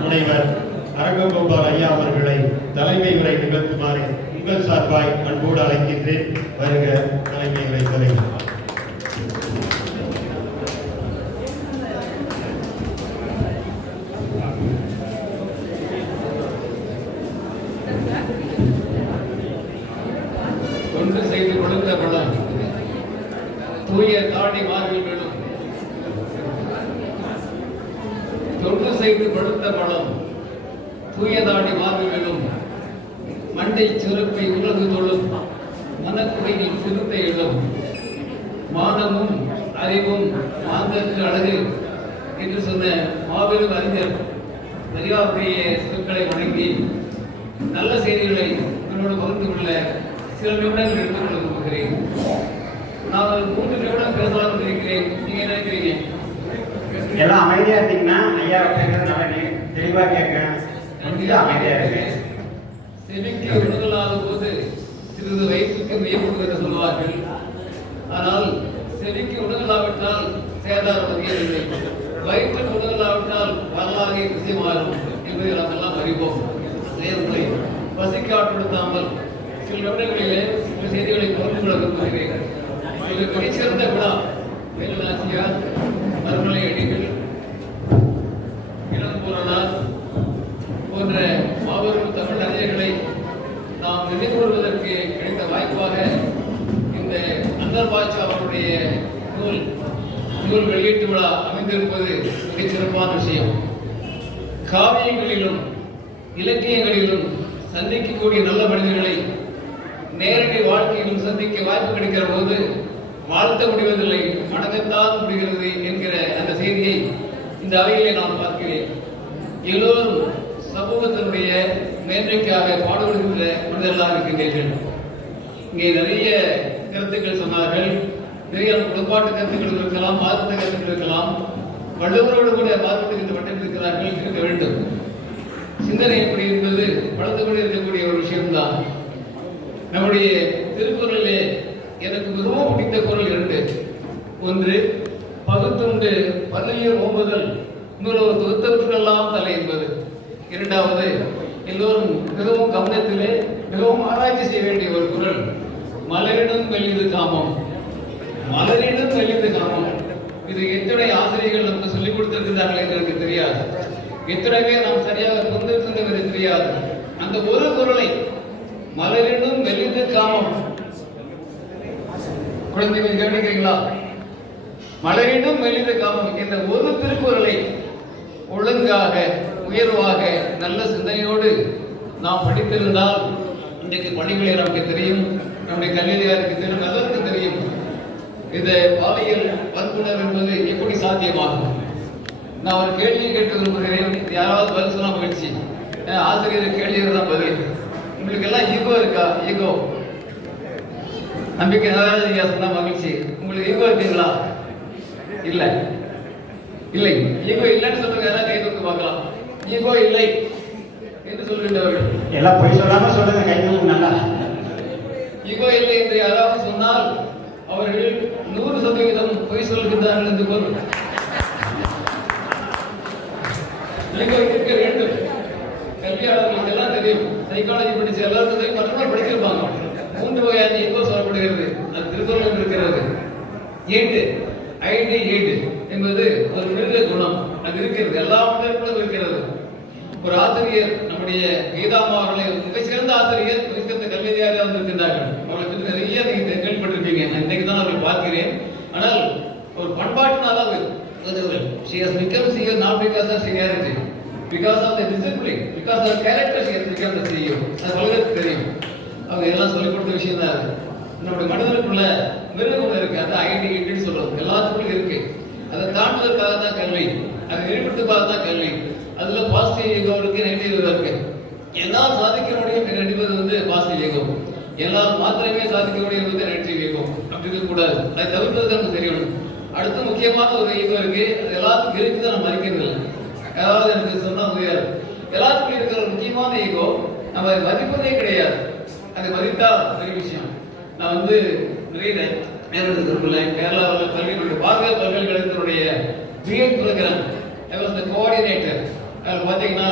முனைவர் அரங்ககோபால் ஐயா அவர்களை தலைமை உரை நிகழ்த்துமாறு உங்கள் சார்பாய் அன்போடு அழைக்கின்றேன். வருக தலைமை உரை தலைவர். ஒன்று செய்து கொடுத்த பலம் தூய தாடி மார்பில் விழும். தொன்று செய்து கொடுத்த பலம் தூயதாடி மார்பில் விழும். மண்டை சிறப்பை உலகு தொழும். மனக்குறையில் திருத்த எழும். மானமும் அறிவும் மாந்தற்கு அழகு என்று சொன்ன மாபெரும் அறிஞர் பெரியாருடைய சொற்களை வணங்கி நல்ல செய்திகளை உங்களோடு பகிர்ந்து கொள்ள சில நிமிடங்கள் எடுத்துக்கொள்ள விரும்புகிறேன். நான் 3 நிமிடம் பேசலாம் இருக்கிறேன். நீங்க என்ன நினைக்கிறீங்க? எல்லாம் அமைதியா இருந்தீங்கன்னா ஐயா பேசுறது தெளிவா கேட்க அமைதியா இருக்கு. செவிக்கு உணவலாத போது சிறிது வயிற்றுக்கு வியப்பு என்று சொல்வார்கள். ஆனால் செவிக்கு உணவலாவிட்டால் சேதாரம் அதிகமில்லை. வயிற்றுக்கு உணவலாவிட்டால் வரலாறு திசை மாறும் என்பதை நாம் எல்லாம் அறிவோம். நேர்களை பசிக்காட்டுப்படுத்தாமல் சில நிமிடங்களிலே சில செய்திகளை பகிர்ந்து கொள்ள விரும்புகிறேன். இது மிகச்சிறந்த விழா. வேலுநாச்சியார், மறுமலை அடிகள், இளம்பூரனார் போன்ற மாபெரும் தமிழ் அறிஞர்களை நாம் நினைவுறுவதற்கு கிடைத்த வாய்ப்பாக இந்த அந்தர் பாட்சா அவருடைய நூல் வெளியீட்டு விழா அமைந்திருப்பது மிகச் சிறப்பான விஷயம். காவியங்களிலும் இலக்கியங்களிலும் சந்திக்கக்கூடிய நல்ல மனிதர்களை நேரடி வாழ்க்கையிலும் சந்திக்க வாய்ப்பு கிடைக்கிற போது வாழ்த்த முடிவதில்லை, வணங்கத்தான் முடிகிறது என்கிற அந்த செய்தியை இந்த அவையிலே நான் பார்க்கிறேன். எல்லோரும் சமூகத்தினுடைய மேன்மைக்காக பாடுபடுகின்ற மனிதர்களாக இருக்கின்றீர்கள். இங்கே நிறைய கருத்துக்கள் சொன்னார்கள். நிறைய குடும்பாட்டு கருத்துக்கள் இருக்கலாம், மாறுபட்ட கருத்துக்கள் இருக்கலாம். வள்ளுவரோடு கூட மாறுபட்டு பட்டிருக்கிறார்கள், இருக்க வேண்டும். சிந்தனை எப்படி என்பது வளர்ந்து கொண்டு இருக்கக்கூடிய ஒரு விஷயம்தான். நம்முடைய திருக்குறளிலே எனக்கு மிகவும் பிடித்த குறள் 2. ஒன்று, பகுத்துண்டு பல்லியர் ஓம்புதல், இன்னொரு தொகுத்தவற்றெல்லாம் தலை என்பது. 2வது, எல்லோரும் மிகவும் கவனத்திலே மிகவும் ஆராய்ச்சி செய்ய வேண்டிய ஒரு குறள், மலரிடம் மெல்லிது காமம். மலரிடம் மெல்லிது காமம். இது எத்தனை ஆசிரியர்கள் நமக்கு சொல்லிக் கொடுத்திருக்கிறார்கள் என்று எனக்கு தெரியாது. எத்தனை பேர் நாம் சரியாக கொண்டிருக்கின்றது தெரியாது. அந்த ஒரு குறளை, மலரினும் மெல்லிது காமம், குழந்தைகள் கவனிக்கிறீங்களா? மலரினும் மெல்லிது காமம் என்ற ஒரு திருக்குறளை ஒழுங்காக உயர்வாக நல்ல சிந்தனையோடு நாம் படித்திருந்தால் இன்றைக்கு பணிகளை நமக்கு தெரியும், நம்முடைய கல்வியாருக்கு தெரியும், எல்லாருக்கும் தெரியும். இந்த பாலியல் வன்புணர்வு என்பது எப்படி சாத்தியமாகும்? நான் ஒரு கேள்வியை கேட்டு விரும்புகிறேன். யாராவது பதில் சொன்னா மகிழ்ச்சி. ஆசிரியர் கேள்வியர் தான் பதில். உங்களுக்கு எல்லாம் ஈகோ இருக்கா? ஈகோ நம்பிக்கை நீங்க சொன்னா மகிழ்ச்சி. உங்களுக்கு ஈகோ இருக்கீங்களா? இல்ல இல்லை. ஈகோ இல்லைன்னு சொல்லுங்க. ஏதாவது கை தூக்கி பார்க்கலாம். ஈகோ இல்லை என்று சொல்கின்றவர்கள் எல்லாம் பொய் சொல்லாம சொல்லுங்க. கை தூக்கு நல்லா. ஈகோ இல்லை என்று யாராவது சொன்னால் அவர்கள் 100% பொய் சொல்கின்றார்கள் என்று பொருள். ஈகோ இருக்க வேண்டும். கல்வியாளர்களுக்கு எல்லாம் தெரியும். சைக்காலஜி படிச்சு எல்லாருக்கும் தெரியும். மற்றவர்கள் படிச்சிருப்பாங்க. 3 வகையான ஈகோ சொல்லப்படுகிறது. அது திருக்குறளில் இருக்கிறது. ஈடு என்பது ஒரு மிருக குணம். அது இருக்கிறது, எல்லா மனிதர்களும் இருக்கிறது. ஒரு ஆசிரியர், நம்முடைய கீதாமா அவர்களை மிக சிறந்த ஆசிரியர், மிகச்சிறந்த கல்வியாளராக இருந்திருக்கிறார்கள். அவர்களை பற்றி நிறைய நீங்க கேள்விப்பட்டிருப்பீங்க. நான் இன்னைக்கு தான் அவர்கள் பார்க்கிறேன். ஆனால் ஒரு பண்பாட்டினால she has become CEO not because of seniority, because of the discipline, because of the character she has become the CEO. அது உங்களுக்கு தெரியும். அவங்க எல்லாம் சொல்லிக் கொடுத்த விஷயம் தான் அது. நம்முடைய மனிதனுக்குள்ள மிருகம் இருக்கு, அது ஐடென்டிட்டி சொல்றோம். எல்லாத்துக்குள்ள இருக்கு. அதை தாண்டுவதற்காக தான் கல்வி, அதை வெளிப்படுத்துவதற்காக தான் கல்வி. அதுல பாசிட்டிவ் ஈகோ இருக்கு, நெகட்டிவ் ஈகோ இருக்கு. எல்லாம் சாதிக்க முடியும் என்பது பாசிட்டிவ் ஈகோ. எல்லாம் மாத்திரமே சாதிக்க முடியும் நெகட்டிவ் ஈகோ. அப்படி இருக்க கூடாது. அதை தவிர்ப்பது நமக்கு தெரியணும். அடுத்து முக்கியமான ஒரு ஈகோ இருக்கு. அது எல்லாத்துக்கும் இருக்குது, நம்ம மதிக்கிறது இல்லை. ஏதாவது எனக்கு சொன்னா முடியாது. எல்லாத்துக்கும் இருக்கிற ஒரு முக்கியமான ஈகோ நம்ம மதிப்பதே கிடையாது. அதை மதித்தா பெரிய விஷயம். நான் நிறைய நேரத்தில் கேரளாவில் கல்வி பாரதிய பல்கலைக்கழகத்தினுடைய BEd programme, I was the coordinator. அதில் பார்த்தீங்கன்னா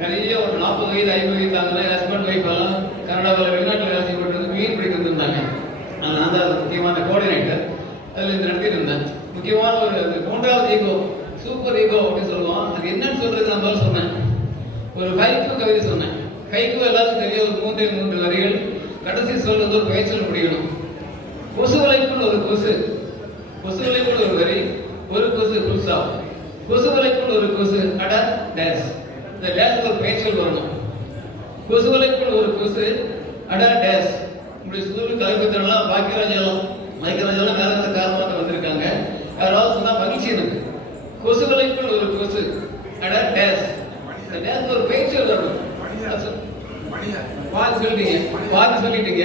நிறைய ஒரு 40 வயது 50 வயது தாங்க ஹஸ்பண்ட் ஒய்ஃப் எல்லாம் கனடாவில் வெளிநாட்டில் வேலை செய்யப்பட்டு மீன் பிடிக்கிறது இருந்தாங்க. நான் தான் முக்கியமான கோஆர்டினேட்டர் அதில் இது நடத்திட்டு இருந்தேன். முக்கியமான ஒரு 3வது ஈகோ, சூப்பர் ஈகோ அப்படின்னு சொல்லுவோம். அது என்னன்னு சொல்றது நான் சொன்னேன். ஒரு ஹைக்கூ கவிதை சொன்னேன். ஹைக்கூ எல்லாருக்கும் தெரிய ஒரு 3 வரிகள், கடைசி சொல்றது ஒரு பேச்சல் முடியணும். கொசுவலைக்குள் ஒரு கொசு, கொசுவலைக்குள் ஒரு வரி, ஒரு கொசு புதுசா, கொசுவலைக்குள் ஒரு கொசு அட டேஸ். இந்த டேஸ்க்கு ஒரு பேச்சல் வரணும். கொசுவலைக்குள் ஒரு கொசு அட டேஸ். இப்படி ஸ்கூலுக்கு கல்வித்தெல்லாம் பாக்கியராஜெல்லாம் மைக்கராஜெல்லாம் வேற எந்த காரணமாக வந்திருக்காங்க. யாராவது சொன்னா மகிழ்ச்சி எனக்கு. கொசுவலைக்குள் ஒரு கொசு அட டேஸ். இந்த டேஸ்க்கு ஒரு பேச்சல் வரணும். பாத்து சொல்லிட்டீங்க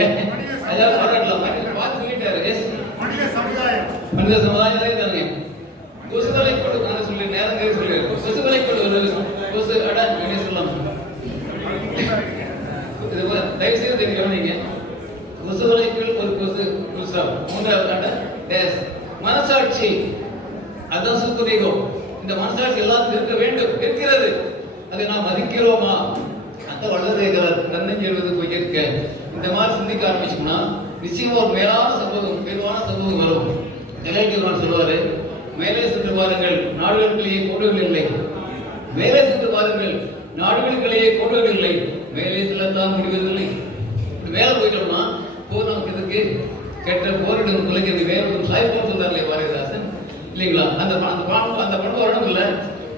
அதாவது பாராட்டலாம். பாத்து சொல்லிட்டாரு. எஸ், மனித சமுதாயம் தானே. கொசுவலை கொடு நான் சொல்லி நேரம் சொல்லி கொசுவலை கொடு ஒரு கொசு அடா சொல்லலாம். தயவு செய்து தெரியும் நீங்க கொசுவலைக்குள் ஒரு கொசு புதுசா 3வது அட டேஸ். மனசாட்சி, அதான் சுக்குரீகோ. இந்த மனசாட்சி எல்லாரும் இருக்க வேண்டும், இருக்கிறது. அதை நாம் மதிக்கிறோமா? வல்லதேகர் நன்னஞ்சு எழுவது பொய்யற்க. இந்த மாதிரி சிந்திக்க ஆரம்பிச்சோம்னா நிச்சயமா ஒரு மேலான சமூகம் வரும். நிலைக்குவான் சொல்வாரு, மேலே சென்று பாருங்கள் நாடுகளுக்கிலேயே கோடுகள் இல்லை, மேலே சென்று பாருங்கள் நாடுகளுக்கிலேயே கோடுகள் இல்லை, மேலே செல்லத்தான் முடிவதில்லை. மேலே போயிட்டோம்னா போர் நமக்கு எதுக்கு? கெட்ட போரிடும் குலைக்கிறது வேறு சாய்ப்போம் சொல்றாரு பாரதிதாசன் இல்லைங்களா? அந்த பண்பு வரணும் இல்லை.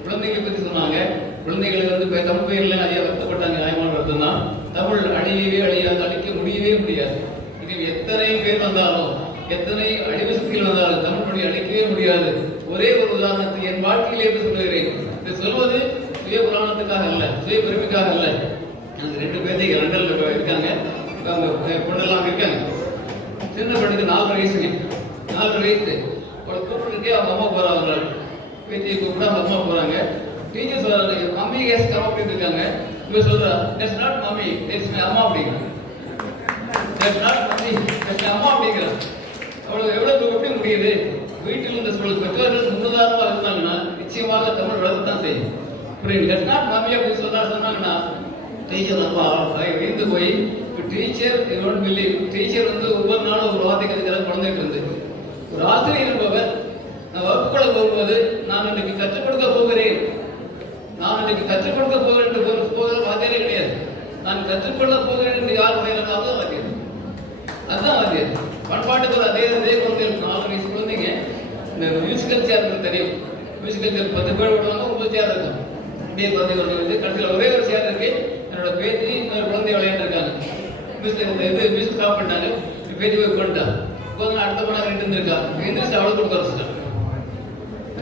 குழந்தைகளை பற்றி சொன்னாங்க. குழந்தைகளை தமிழ் பெயர்ல நிறைய வருத்தப்பட்டாங்க. நியாயமான வருத்தம் தான். தமிழ் அழியவே அழியாது, அழிக்க முடியவே முடியாது. இது எத்தனை பேர் வந்தாலும், எத்தனை அழிவு சக்திகள் வந்தாலும் தமிழ் மொழி அழிக்கவே முடியாது. ஒரே ஒரு உதாரணத்தை என் வாழ்க்கையிலே சொல்லுகிறேன். இது சொல்வது சுய புராணத்துக்காக அல்ல, சுய பெருமைக்காக அல்ல. எனக்கு 2 பேர்த்தைக்கு லண்டன்ல இருக்காங்க, பொண்ணெல்லாம் இருக்காங்க. சின்ன பொண்ணுக்கு 4 வயசுங்க. 4 வயசு ஒரு கூப்பிட்டுருக்கே அவங்க அம்மா போறாங்க. பேத்தியை கூப்பிட்டு அவங்க அம்மா போறாங்க. டீச்சர்ஸ் வராங்க, மம்மி கேஸ் கம் அப்படின்னு இருக்காங்க. இவ சொல்றா, it's not mummy, it's my அம்மா அப்படிங்கிறான். It's not mummy, it's my அம்மா அப்படிங்கிறான். அவ்வளவு எவ்வளவு எப்படி முடியுது? வீட்டில் இந்த பெற்றோர்கள் முன்னுதாரணமாக இருந்தாங்கன்னா நிச்சயமாக தமிழ் வளர்த்துதான் செய்யும். புரியுது? இட்ஸ் நாட் மம்மி அப்படின்னு சொன்னாங்கன்னா டீச்சர் அம்மா இருந்து போய் டீச்சர் டீச்சர் ஒவ்வொரு நாளும் ஒரு வார்த்தை கற்றுக்கிறார் குழந்தைகிட்ட இருந்து. ஒரு ஆசிரியர் என்பவர் நான் வகுப்புகளை போகும்போது நான் இன்னைக்கு கற்றுக் கொடுக்க போகிறேன், நான் இன்னைக்கு கற்றுக் கொடுக்க போகிறேன் என்று போகிற வாத்தியாரே கிடையாது. நான் கற்றுக்கொள்ள போகிறேன் என்று யார் முறையில அதுதான் வாத்தியார். அதுதான் வாத்தியார். பண்பாட்டுக்கு அதே குழந்தைகளுக்கு 4 வயசு குழந்தைங்க இந்த மியூசிக்கல் சேர் தெரியும். மியூசிக்கல் சேர் 10 பேர் விடுவாங்க, 9 சேர் இருக்கும். அப்படியே குழந்தைகள் வந்து கடைசியில் ஒரே ஒரு சேர் இருக்கு. என்னோட பேத்தி இன்னொரு குழந்தை விளையாண்டு இருக்காங்க. மியூசிக் ஸ்டாப் பண்ணாங்க. பேத்தி போய் உட்காந்துட்டான். உட்காந்து அடுத்த மணி நேரம் இருந்திருக்கா. எந்திரிச்சு அவளுக்கு கொடுக்க வச்சுட்டான்.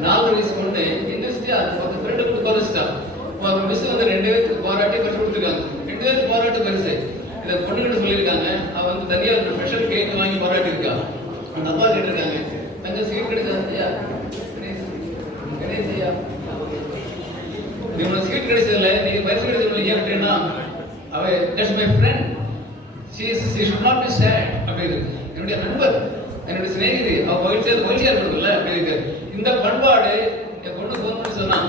4 வயசு பொண்ணு எந்திரிச்சு அது 10 ஃப்ரெண்டு கொடுக்க வச்சுட்டான். மிஸ் 2 பேருக்கு பாராட்டி கற்றுக் கொடுத்துருக்காங்க. 2 பேருக்கு பாராட்டு பெருசு. இதை பொண்ணுகிட்ட சொல்லியிருக்காங்க. அவன் தனியாக ஒரு ஸ்பெஷல் கேக் வாங்கி பாராட்டி இருக்கா. அந்த அப்பா கேட்டிருக்காங்க, தங்க சீட் கிடைச்சா கணேசியா இவனுக்கு சீட் கிடைச்சதில்ல, நீங்க பரிசு கிடைச்சது ஏன் அப்படின்னா அவ that's my friend, she should not be sad அப்படின்னு. என்னுடைய நண்பர், என்னுடைய சிநேகிதி, அவ மகிழ்ச்சியா இருக்கணும்ல அப்படின்னு. இந்த பண்பாடு என் பொண்ணு போன் பண்ணி சொன்னான்,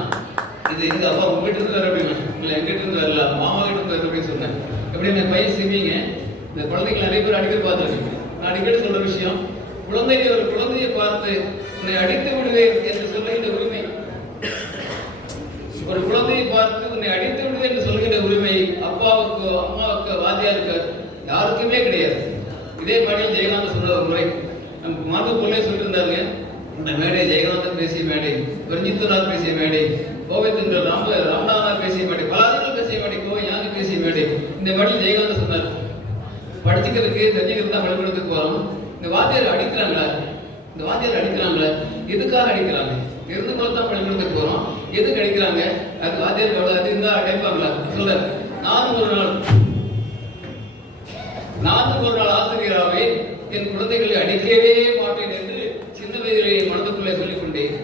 இது எங்க அப்பா உங்க வீட்டு இருந்து வர அப்படின்னு. இல்லை எங்கிட்ட இருந்து வரல, மாமா கிட்ட இருந்து வர அப்படின்னு சொன்னேன். எப்படி என் பையன் சிவிங்க இந்த குழந்தைகள் நிறைய பேர் அடிக்கடி பார்த்துருக்கேன். நான் அடிக்கடி சொல்ற விஷயம், ஒரு குழந்தையை பார்த்து உன்னை அடித்து விடுவேன் என்று சொல்லுகிற உரிமை, ஒரு குழந்தையை பார்த்து உன்னை அடித்து விடுவேன் என்று சொல்கிற உரிமை அப்பாவுக்கு அம்மாவுக்கு வாத்தியாருக்கு யாருக்குமே கிடையாது. இதே பாடியில் ஜெயகாந்தன் சொல்ற ஒரு முறை நம்ம மாதவ பிள்ளை சொல்லியிருந்தாருங்க. இந்த மேடை ஜெயகாந்தன் பேசிய மேடை, ரஞ்சித்நாத் பேசிய மேடை, கோவிந்த் ராமநாதன் பேசிய மேடை, பலாதிகள் பேசிய மேடை, கோவை ஞானி பேசிய மேடை. இந்த மேடையில் ஜெயகாந்தன் சொன்னார், படிச்சுக்கிறதுக்கு தெரிஞ்சுக்கிறது தான் பள்ளிக்கூடத்துக்கு போறோம். இந்த வாத்தியார் அடிக்கிறாங்களா, இந்த வாத்தியார் அடிக்கிறாங்களா, எதுக்காக அடிக்கிறாங்க? இருந்து போல தான் பள்ளிக்கூடத்துக்கு போறோம், எதுக்கு அடிக்கிறாங்க? அது வாத்தியாருக்கு எவ்வளவு அது இருந்தா அடைப்பாங்களா? சொல்ல நானும் ஒரு நாள் ஆசிரியராகவே என் குழந்தைகளை அடிக்கவே மாட்டேன் என்று சின்ன வயதிலே என் மனதுக்குள்ளே சொல்லிக் கொண்டேன்.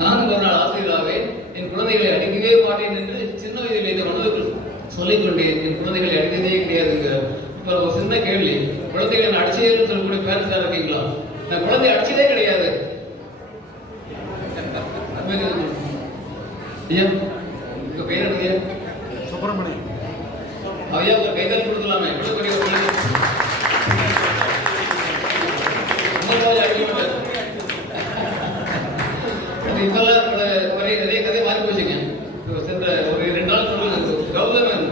நானும் ஒரு நாள் ஆசிரியராகவே என் குழந்தைகளை அடிக்கவே மாட்டேன் என்று சின்ன வயதிலே இந்த மனதுக்குள் சொல்லிக் கொண்டேன். என் குழந்தைகளை அடிக்கவே கிடையாதுங்க. இப்ப ஒரு சின்ன கேள்வி, குழந்தைகளை அடிச்சேன்னு சொல்லக்கூடிய பேரண்ட்ஸா இருக்கீங்களா? நான் குழந்தை அடிச்சதே கிடையாது. பேர் என்னங்க? சுப்பிரமணியம். ஐயா ஒரு கைதல் கொடுக்கலாமே, இவ்வளவு பெரிய ஒரு மனிதர். அது இப்பெல்லாம் நிறைய கதை மாறி போச்சுங்க. சென்ற ஒரு 2 நாள் கௌதமன்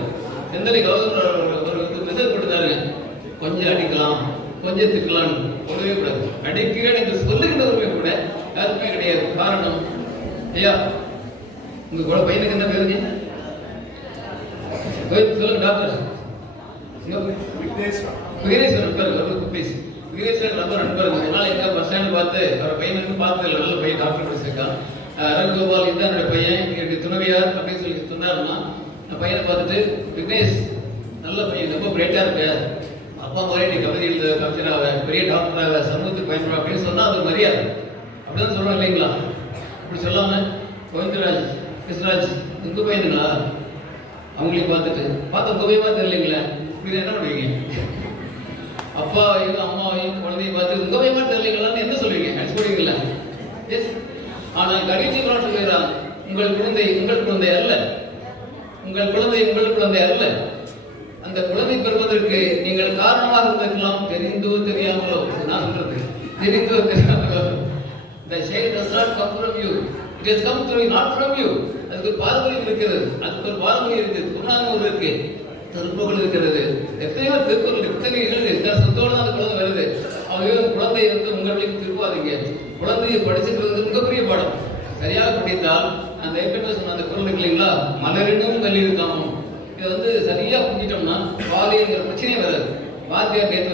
எந்தனை கௌதமன் ஒரு மெசேஜ் கொடுத்தாருங்க. கொஞ்சம் அடிக்கலாம், கொஞ்சம் திக்கலாம், சொல்லவே கூடாது. அடிக்கிறேன் என்று சொல்லுகின்ற உரிமை கூட யாருக்குமே கிடையாது. காரணம், ஐயா உங்க பையனுக்கு என்ன பேருங்க? சொல்லுங்க டாக்டர். விக்னேஸ்வரன் ரொம்ப நண்பருங்க. அதனால எங்க பஸ் ஸ்டாண்ட் பார்த்து அவர் பையனுக்கு பார்த்து நல்ல பையன் டாக்டர் படிச்சிருக்கான். ரங்கோபால் இதுதான் என்னோட பையன், எனக்கு துணைவியார் அப்படின்னு சொல்லி சொன்னாருன்னா, நான் பையனை பார்த்துட்டு விக்னேஷ் நல்ல பையன், ரொம்ப பிரைட்டா இருக்க, அப்பா மாதிரி நீ கவிதை எழுத கவிஞராக, பெரிய டாக்டராக, சமூகத்துக்கு பயன்படும் அப்படின்னு சொன்னா அது மரியாதை. அப்படிதான் சொல்றோம் இல்லைங்களா? அப்படி சொல்லாம கோவிந்தராஜ், கிருஷ்ணராஜ் உங்க பையனுங்களா, அவங்களையும் பார்த்துட்டு உங்க பையன் தெரியலைங்களா, இது என்ன பண்ணுவீங்க? அப்பாவையும் அம்மாவையும் குழந்தையும் பார்த்து உங்க பையன் தெரியலைங்களான்னு என்ன சொல்லுவீங்க? அடிச்சு போடுவீங்களா? எஸ். ஆனால் கடைசி சொல்கிறான், உங்கள் குழந்தை உங்கள் குழந்தை அல்ல, உங்கள் குழந்தை உங்கள் குழந்தை அல்ல. அந்த குழந்தை பெறுவதற்கு நீங்கள் காரணமாக இருந்திருக்கலாம், தெரிந்தோ தெரியாமலோ. நான் சொல்றது தெரிந்தோ தெரியாமலோ. The child does not come from you, it has come through you, not from you. அதுக்கு ஒரு பாரம்பரியம் இருக்கிறது, அதுக்கு ஒரு பாரம்பரியம் இருக்குது, புறநானூறு இருக்கு, திருப்புகள் இருக்கிறது, எத்தனையோ திருக்குறள், எத்தனை இருக்கு. சொத்தோடு தான் அந்த குழந்தை வருது. அவங்க குழந்தையை வந்து உங்களுக்கு திருப்பாதீங்க. குழந்தையை படிச்சுக்கிறது மிகப்பெரிய பாடம். சரியாக படித்தால் அந்த ஏற்கனவே சொன்ன அந்த குரல் இருக்கு இல்லைங்களா, மலரினும் கல்வி இருக்காமோ, இதை வந்து சரியா புரிஞ்சிட்டோம்னா பாலிங்கிற பிரச்சனையே வராது. வாத்தியார் நேற்று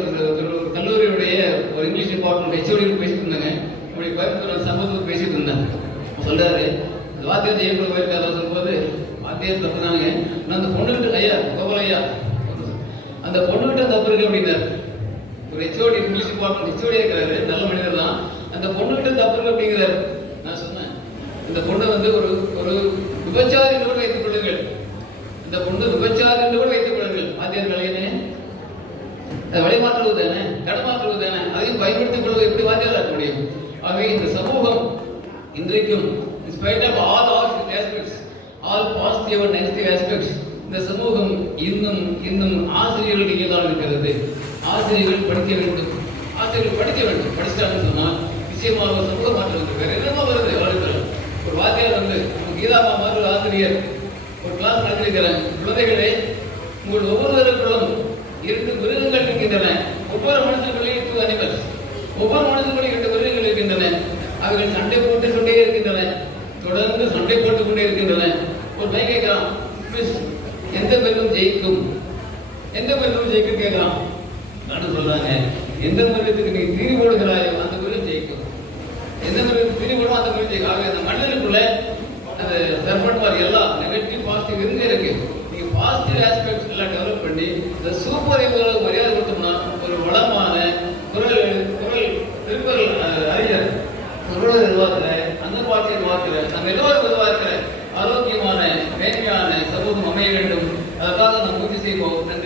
ஒரு கல்லூரியுடைய ஒரு இங்கிலீஷ் டிபார்ட்மெண்ட் ஹெச்ஓடி பேசிட்டு இருந்தாங்க. இப்படி கோயம்புத்தூர் சம்பவத்துக்கு பேசிட்டு இருந்தேன். சொல்றாரு, இந்த வாத்தியார் ஜெயக்குழு போயிருக்காரு சொல்லும்போது, வாத்தியார் தப்பு தாங்க, நான் அந்த பொண்ணுகிட்ட ஐயா கோபால் ஐயா அந்த பொண்ணுகிட்ட தப்பு இருக்கு அப்படின்னாரு. ஒரு ஹெச்ஓடி இங்கிலீஷ் டிபார்ட்மெண்ட் ஹெச்ஓடியா இருக்கிறாரு, நல்ல மனிதர் தான். அந்த பொண்ணுகிட்ட தப்பு இருக்கு அப்படிங்கிறாரு. நான் சொன்னேன், இந்த பொண்ணு வந்து ஒரு விபச்சாரி என்று கூட வைத்துக் கொள்ளுங்கள், இந்த பொண்ணு விபச்சாரி என்று கூட வைத்துக் கொள்ளுங்கள். வாத்தியார் வேலையே வழிமாற்றுவது தானே, கடமாற்றுவது தானே, அதையும் பயன்படுத்திக் கொள்வது எப்படி வாத்தியார் ஆக்க முடியும்? ஆகவே இந்த சமூகம் இன்றைக்கும் in spite of all aspects, all positive and negative aspects, இந்த சமூகம் இன்னும் ஆசிரியர்கள் கையில்தான் இருக்கிறது. ஆசிரியர்கள் படிக்க வேண்டும், ஆசிரியர்கள் படிக்க வேண்டும். படிச்சிட்டாங்கன்னு சொன்னால் நிச்சயமாக ஒரு சமூக மாற்றம் வந்து வேற என்னமோ வருது. வாழ்க்கையில் ஒரு வாத்தியார் வந்து கீதாமா மாதிரி ஒரு ஆசிரியர் ஒரு கிளாஸ் நடத்திருக்கிறேன். குழந்தைகளே, உங்கள் ஒவ்வொருவருக்குள்ளும் 2 மிருகங்கள் இருக்கின்றன. ஒவ்வொரு மனுஷர்களையும் 2 அனிமல்ஸ், ஒவ்வொரு மனுஷர்களையும் 2 மிருகங்கள் இருக்கின்றன. அவைகள் சண்டை போட்டுக் கொண்டே இருக்கின்றன, தொடர்ந்து சண்டை போட்டுக் கொண்டே இருக்கின்றன. ஒரு பையன் கேட்கிறான், மிஸ் எந்த மிருகம் ஜெயிக்கும், எந்த மிருகம் ஜெயிக்கும் கேட்கிறான். நான் சொல்றாங்க, எந்த மிருகத்துக்கு நீ தீனி போடுகிறாயோ அந்த மிருகம் ஜெயிக்கும், எந்த மிருகத்துக்கு தீனி போடுமோ அந்த மிருகம் ஜெயிக்கும். ஆக அந்த மனிதனுக்குள்ள அந்த சர்பண்ட் மாதிரி எல்லாம் நெகட்டிவ் பாசிட்டிவ் இருந்தே இருக்கு. நீங்க பாசிட்டிவ் ஆஸ்பெக்ட்ஸ் எல்லாம் டெவலப் பண்ணி இந்த சூப்பர் ஹீரோவுக்கு மரியாதை கொடுத்தோம்னா ஒரு வளமான திருக்குறள் அறிஞர் குரலை உருவாக்குற, அந்த பாட்டியை உருவாக்குற, நம்ம எல்லோரும் உருவாக்குற ஆரோக்கியமான மேன்மையான சமூகம் அமைய வேண்டும். அதற்காக நாம் முயற்சி செய்வோம். நன்றி.